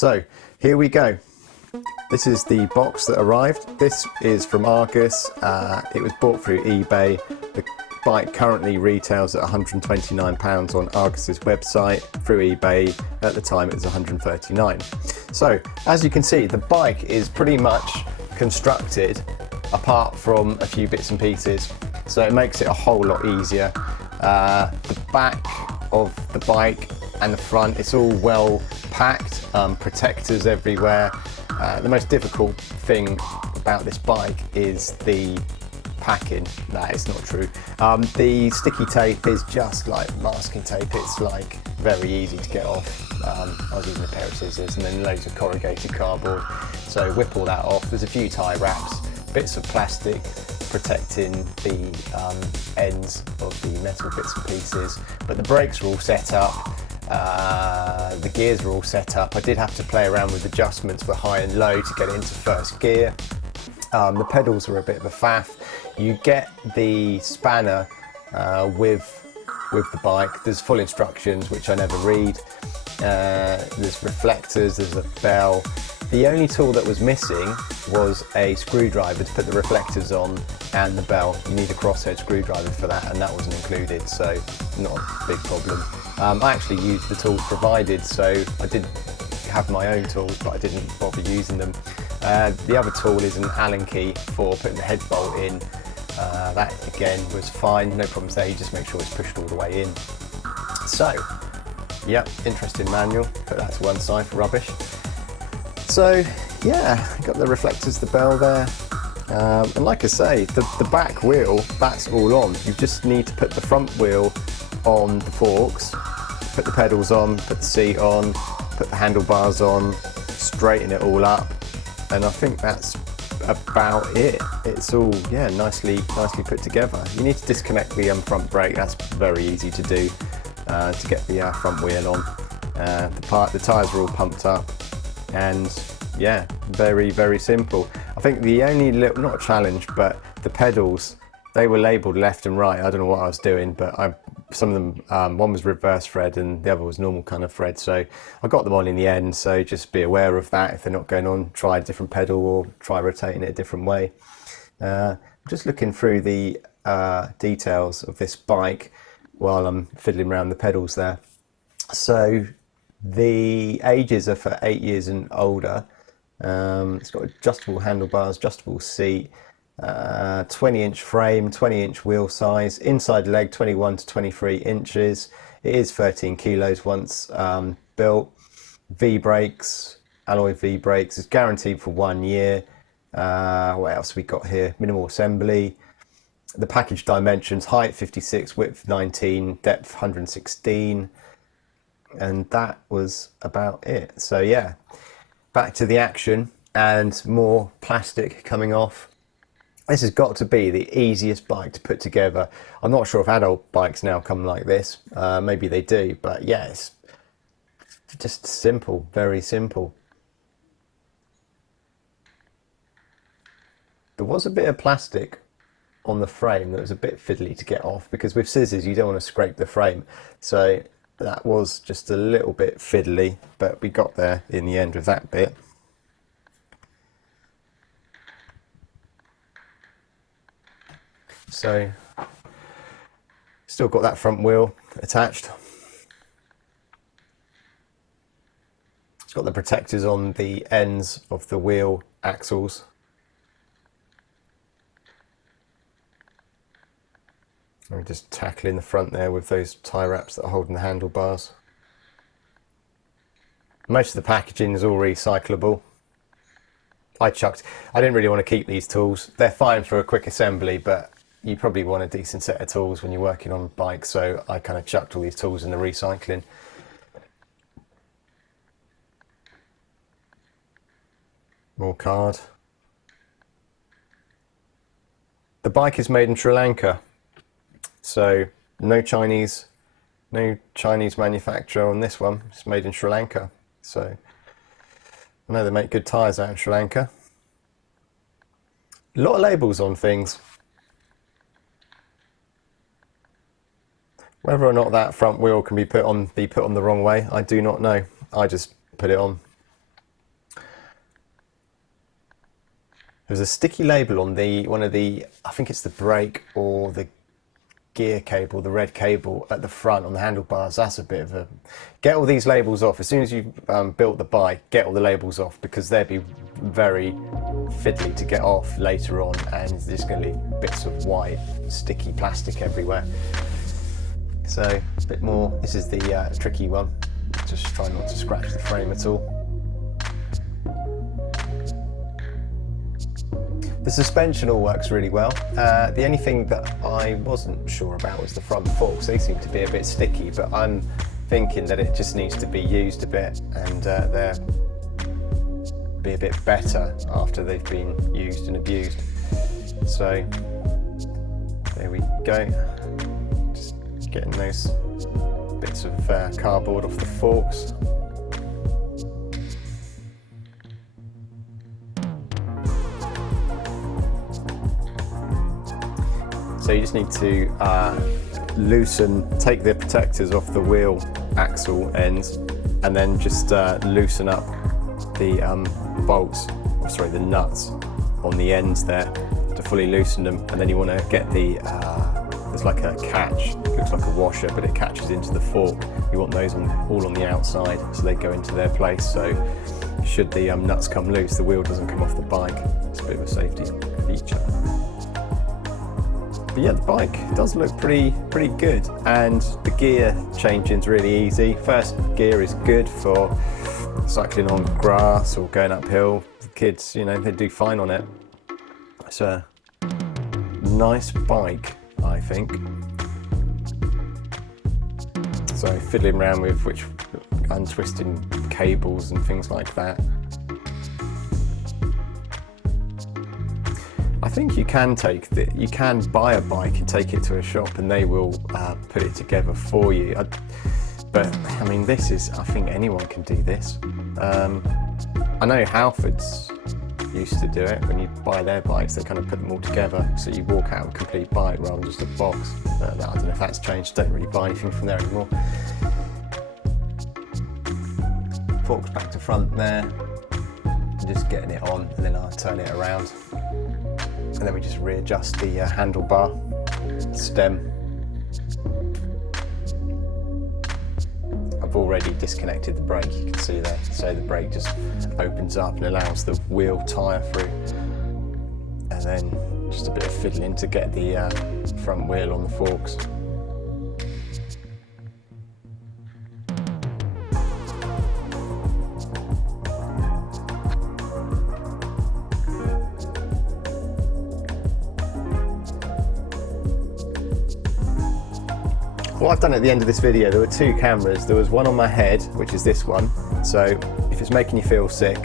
So here we go. This is the box that arrived. This is from Argus. It was bought through eBay. The bike currently retails at £129 on Argus's website. Through eBay at the time it was £139. So as you can see, the bike is pretty much constructed apart from a few bits and pieces, so it makes it a whole lot easier. The back of the bike and the front, it's all well packed, protectors everywhere. The most difficult thing about this bike is the packing. That is not true. The sticky tape is just like masking tape. It's like very easy to get off. I was using a pair of scissors and then loads of corrugated cardboard. So whip all that off. There's a few tie wraps, bits of plastic protecting the ends of the metal bits and pieces. But the brakes are all set up. The gears are all set up. I did have to play around with adjustments for high and low to get it into first gear. The pedals are a bit of a faff. You get the spanner with the bike. There's full instructions, which I never read. There's reflectors, there's a bell. The only tool that was missing was a screwdriver to put the reflectors on and the bell. You need a crosshead screwdriver for that, and that wasn't included, so not a big problem. I actually used the tools provided, so I did have my own tools, but I didn't bother using them. The other tool is an Allen key for putting the head bolt in. That again was fine, no problems there. You just make sure it's pushed all the way in. So, yeah, interesting manual. Put that to one side for rubbish. So, yeah, got the reflectors, the bell there. And like I say, the back wheel, that's all on. You just need to put the front wheel on the forks, put the pedals on, put the seat on, put the handlebars on, straighten it all up, and I think that's about it. It's all, yeah, nicely put together. You need to disconnect the front brake. That's very easy to do to get the front wheel on. The tyres are all pumped up, and yeah, very simple. I think the only little, not a challenge, but the pedals, they were labelled left and right. I don't know what I was doing, but some of them, one was reverse thread and the other was normal kind of thread. So I got them on in the end, so just be aware of that. If they're not going on, try a different pedal or try rotating it a different way. Just looking through the details of this bike while I'm fiddling around the pedals there. So the ages are for 8 years and older. It's got adjustable handlebars, adjustable seat, 20-inch frame, 20-inch wheel size, inside leg 21 to 23 inches. It is 13 kilos once built. V-brakes, alloy V-brakes. It's guaranteed for 1 year. What else have we got here? Minimal assembly. The package dimensions: height 56, width 19, depth 116. And that was about it. So yeah, back to the action and more plastic coming off. This has got to be the easiest bike to put together. I'm not sure if adult bikes now come like this. Maybe they do, but yeah, it's just simple, very simple. There was a bit of plastic on the frame that was a bit fiddly to get off, because with scissors you don't want to scrape the frame. So that was just a little bit fiddly, but we got there in the end with that bit. So still got that front wheel attached. It's got the protectors on the ends of the wheel axles. I'm just tackling the front there with those tie wraps that are holding the handlebars. Most of the packaging is all recyclable. I didn't really want to keep these tools. They're fine for a quick assembly, but you probably want a decent set of tools when you're working on bikes, so I kind of chucked all these tools in the recycling. More card. The bike is made in Sri Lanka, so no Chinese manufacturer on this one. It's made in Sri Lanka, so I know they make good tyres out in Sri Lanka. A lot of labels on things. Whether or not that front wheel can be put on the wrong way, I do not know. I just put it on. There's a sticky label on one of the, I think it's the brake or the gear cable, the red cable at the front on the handlebars. That's a bit of a, get all these labels off as soon as you've built the bike. Get all the labels off, because they'd be very fiddly to get off later on, and there's going to leave bits of white sticky plastic everywhere. So a bit more, this is the tricky one. Just try not to scratch the frame at all. The suspension all works really well. The only thing that I wasn't sure about was the front forks. They seem to be a bit sticky, but I'm thinking that it just needs to be used a bit, and they'll be a bit better after they've been used and abused. So there we go. Just getting those bits of cardboard off the forks. So you just need to take the protectors off the wheel axle ends, and then just loosen up the the nuts on the ends there to fully loosen them. And then you want to get there's like a catch, it looks like a washer, but it catches into the fork. You want those all on the outside, so they go into their place. So should the nuts come loose, the wheel doesn't come off the bike. It's a bit of a safety feature. But yeah, the bike does look pretty good, and the gear changing's really easy. First gear is good for cycling on grass or going uphill. The kids, you know, they do fine on it. It's a nice bike, I think. So fiddling around with untwisting cables and things like that. I think you can you can buy a bike and take it to a shop, and they will put it together for you. But I mean, I think anyone can do this. I know Halfords used to do it. When you buy their bikes, they kind of put them all together, so you walk out with a complete bike rather than just a box. I don't know if that's changed. Don't really buy anything from there anymore. Forks back to front there. Just getting it on, and then I'll turn it around. And then we just readjust the handlebar stem. I've already disconnected the brake, you can see there. So the brake just opens up and allows the wheel tyre through. And then just a bit of fiddling to get the front wheel on the forks. What I've done at the end of this video, there were two cameras. There was one on my head, which is this one. So if it's making you feel sick,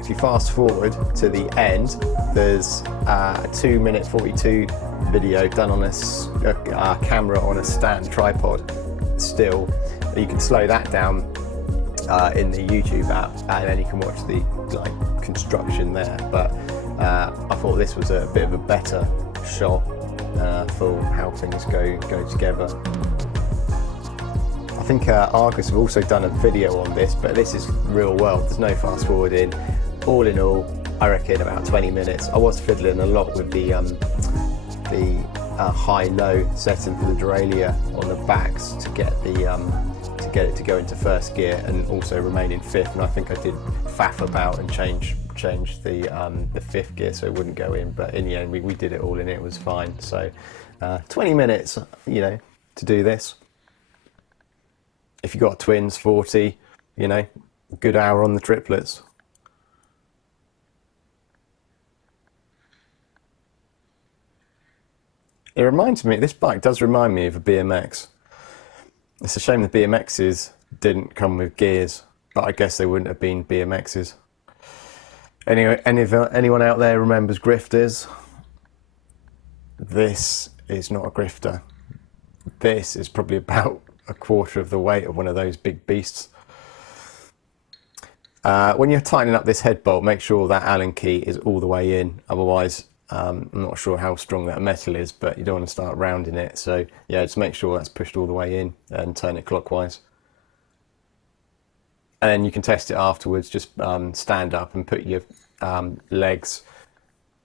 if you fast forward to the end, there's a 2-minute 42 video done on a camera on a stand tripod still. You can slow that down in the YouTube app, and then you can watch the construction there. But I thought this was a bit of a better shot for how things go together. I think Argus have also done a video on this, but this is real world. There's no fast forwarding. All in all, I reckon about 20 minutes. I was fiddling a lot with the high-low setting for the derailleur on the backs to get it to go into first gear and also remain in fifth. And I think I did faff about and change the fifth gear so it wouldn't go in, but in the end we did it all in. It was fine. So 20 minutes, you know, to do this. If you got twins, 40, you know, a good hour on the triplets. It reminds me, this bike does remind me of a BMX. It's a shame the BMXs didn't come with gears, but I guess they wouldn't have been BMXs. Anyway, anyone out there remembers grifters? This is not a grifter. This is probably about a quarter of the weight of one of those big beasts. When you're tightening up this head bolt, make sure that Allen key is all the way in. Otherwise, I'm not sure how strong that metal is, but you don't want to start rounding it. So yeah, just make sure that's pushed all the way in and turn it clockwise. And then you can test it afterwards. Just stand up and put your legs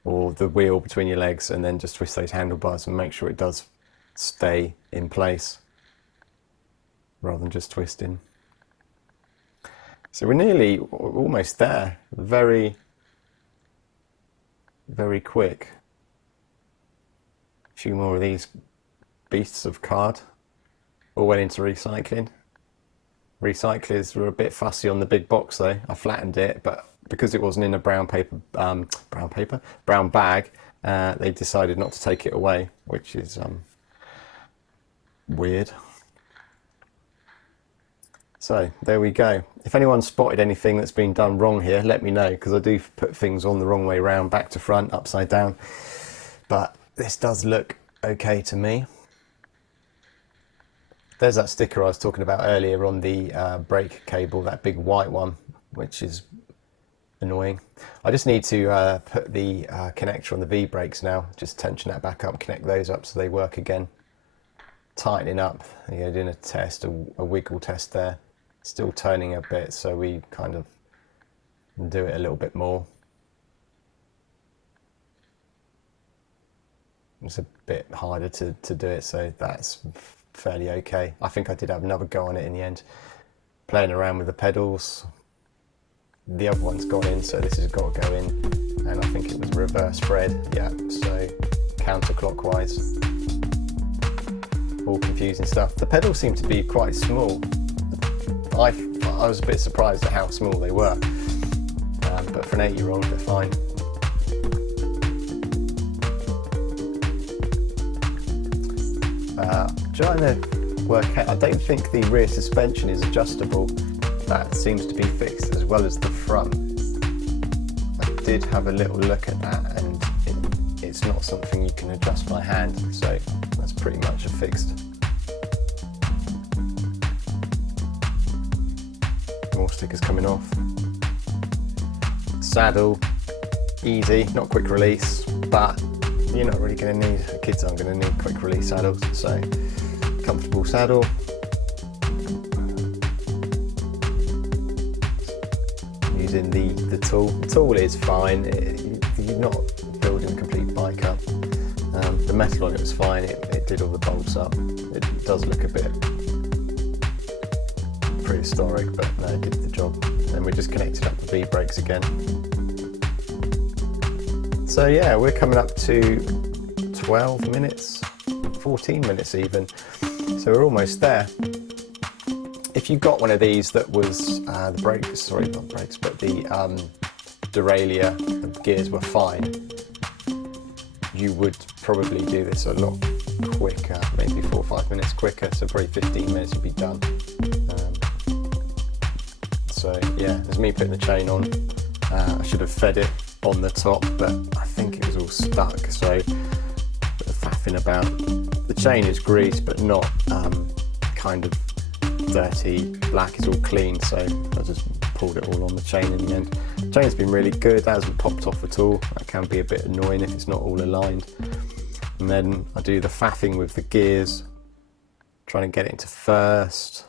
or the wheel between your legs, and then just twist those handlebars and make sure it does stay in place rather than just twisting. So we're nearly almost there. Very, very quick. A few more of these beasts of card. All went into recycling. Recyclers were a bit fussy on the big box though. I flattened it, but because it wasn't in a brown bag, they decided not to take it away, which is weird. So there we go. If anyone spotted anything that's been done wrong here, let me know, because I do put things on the wrong way round, back to front, upside down. But this does look okay to me. There's that sticker I was talking about earlier on the brake cable, that big white one, which is annoying. I just need to put the connector on the V-brakes now, just tension that back up, connect those up so they work again. Tightening up, doing a test, a wiggle test there. Still turning a bit, so we kind of do it a little bit more. It's a bit harder to do it, so that's fairly okay. I think I did have another go on it in the end, playing around with the pedals. The other one's gone in, so this has got to go in, and I think it was reverse thread, yeah, so counterclockwise. All confusing stuff. The pedals seem to be quite small. I was a bit surprised at how small they were, but for an 8-year-old they're fine. Trying to work out, I don't think the rear suspension is adjustable. That seems to be fixed as well as the front. I did have a little look at that, and it's not something you can adjust by hand, so that's pretty much a fixed. More stickers coming off. Saddle, easy, not quick release, but you're not really going to need, kids aren't going to need quick release saddles, so comfortable saddle. Using the tool. The tool is fine, you're not building a complete bike up. The metal on it was fine, it did all the bolts up. It does look a bit prehistoric, but no, it did the job. And we just connected up the V-brakes again. So yeah, we're coming up to 12 minutes, 14 minutes even. So we're almost there. If you got one of these that was the brakes, sorry, not brakes, but the derailleur, the gears were fine, you would probably do this a lot quicker, maybe 4 or 5 minutes quicker, so probably 15 minutes would be done. So yeah, there's me putting the chain on. I should have fed it on the top, but I think it was all stuck, so faffing about. The chain is greased, but not kind of dirty black, it's all clean, so I just pulled it all on the chain in the end. The chain's been really good, that hasn't popped off at all. That can be a bit annoying if it's not all aligned. And then I do the faffing with the gears, trying to get it into first.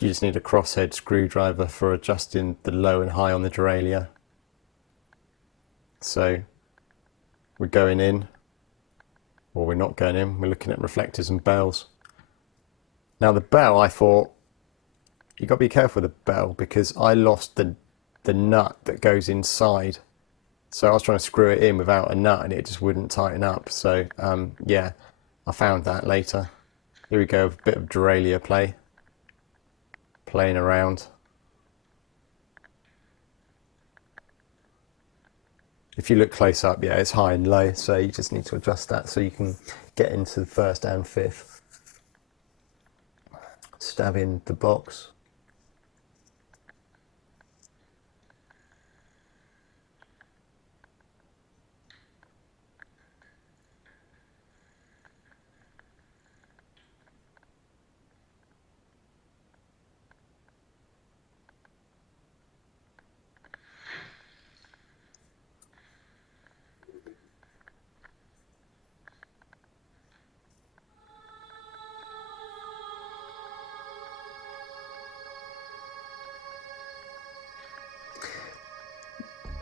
You just need a crosshead screwdriver for adjusting the low and high on the derailleur. So we're going in, or we're not going in, we're looking at reflectors and bells. Now the bell, I thought, you've got to be careful with the bell, because I lost the nut that goes inside. So I was trying to screw it in without a nut and it just wouldn't tighten up. So yeah, I found that later. Here we go, a bit of derailleur play. Playing around. If you look close up, yeah, it's high and low, so you just need to adjust that so you can get into the first and fifth. Stab in the box.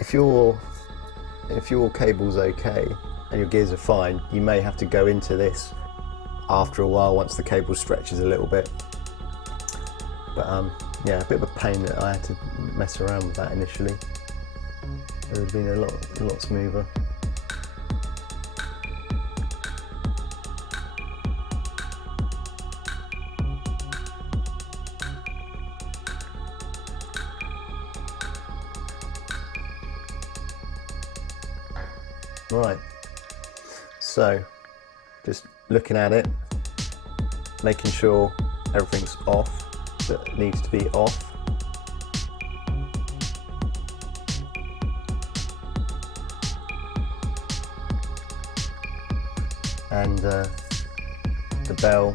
if your cable's okay and your gears are fine, you may have to go into this after a while once the cable stretches a little bit. But yeah, a bit of a pain that I had to mess around with that initially. It would have been a lot smoother. Right, so just looking at it, making sure everything's off that needs to be off. And the bell,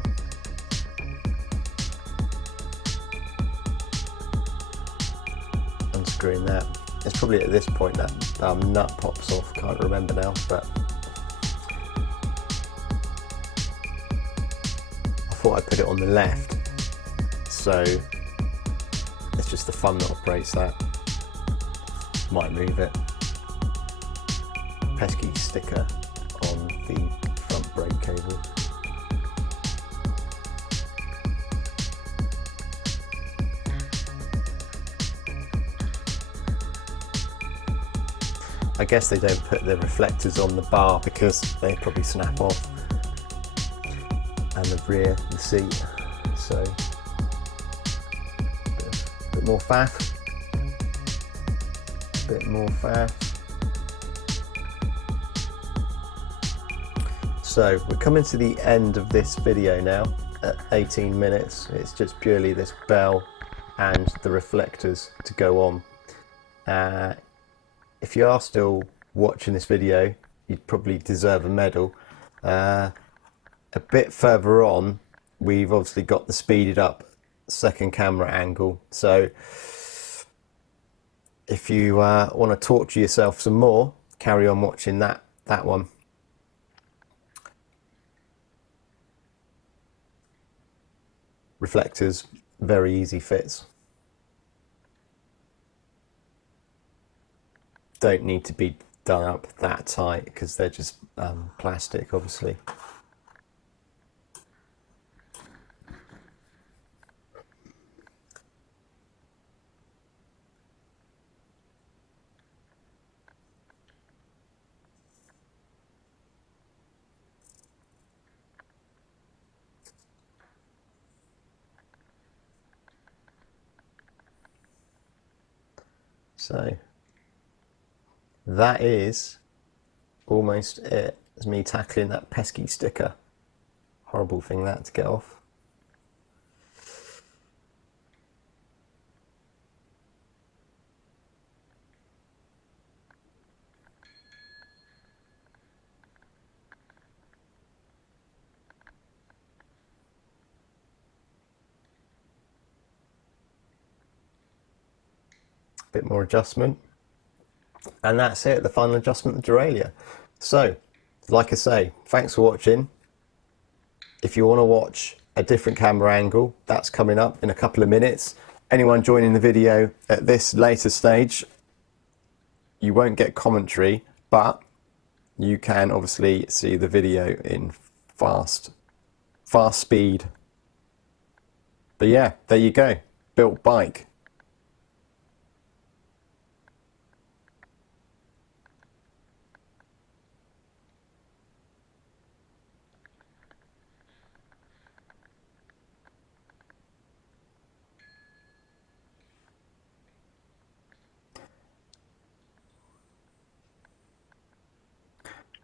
unscrewing that. It's probably at this point that nut pops off, can't remember now, but I thought I'd put it on the left, so it's just the thumb that operates that. Might move it. Pesky sticker on the front brake cable. I guess they don't put the reflectors on the bar because they probably snap off, and the rear, the seat, so a bit more faff, So we're coming to the end of this video now at 18 minutes. It's just purely this bell and the reflectors to go on. If you are still watching this video, you'd probably deserve a medal. A bit further on, we've obviously got the speeded up second camera angle. So if you want to torture yourself some more, carry on watching that one. Reflectors, very easy fits. Don't need to be done up that tight because they're just plastic, obviously. So that is almost it. It's me tackling that pesky sticker. Horrible thing that to get off. Bit more adjustment. And that's it, the final adjustment of derailleur. So, like I say, thanks for watching. If you want to watch a different camera angle, that's coming up in a couple of minutes. Anyone joining the video at this later stage, you won't get commentary, but you can obviously see the video in fast speed. But yeah, there you go, built bike.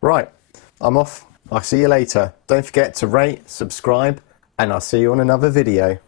Right, I'm off. I'll see you later. Don't forget to rate, subscribe, and I'll see you on another video.